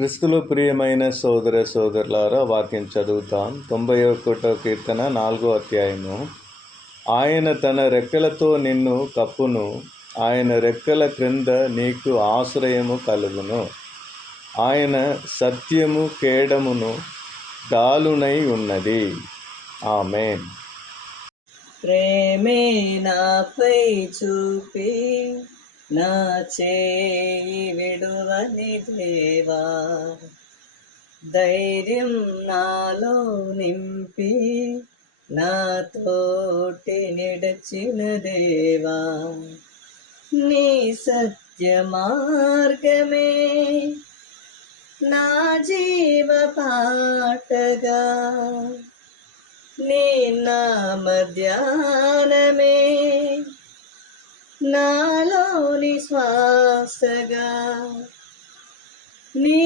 క్రీస్తులో ప్రియమైన సోదర సోదరులారా, వాక్యం చదువుతాం. 91వ కీర్తన 4వ అధ్యాయము. ఆయన తన రెక్కలతో నిన్ను కప్పును, ఆయన రెక్కల క్రింద నీకు ఆశ్రయము కలుగును. ఆయన సత్యము కేడమును డాలునై ఉన్నది. ఆమేన్. ప్రేమే నాపై చూపి నా చేయి విడువని దేవా, ధైర్యం నాలో నింపి నా తోటి నిడచిన దేవా, నీ సత్య మార్గమే నా జీవ పాటగా, నీ నామ ధ్యానమే నాలోని శ్వాసగా, నీ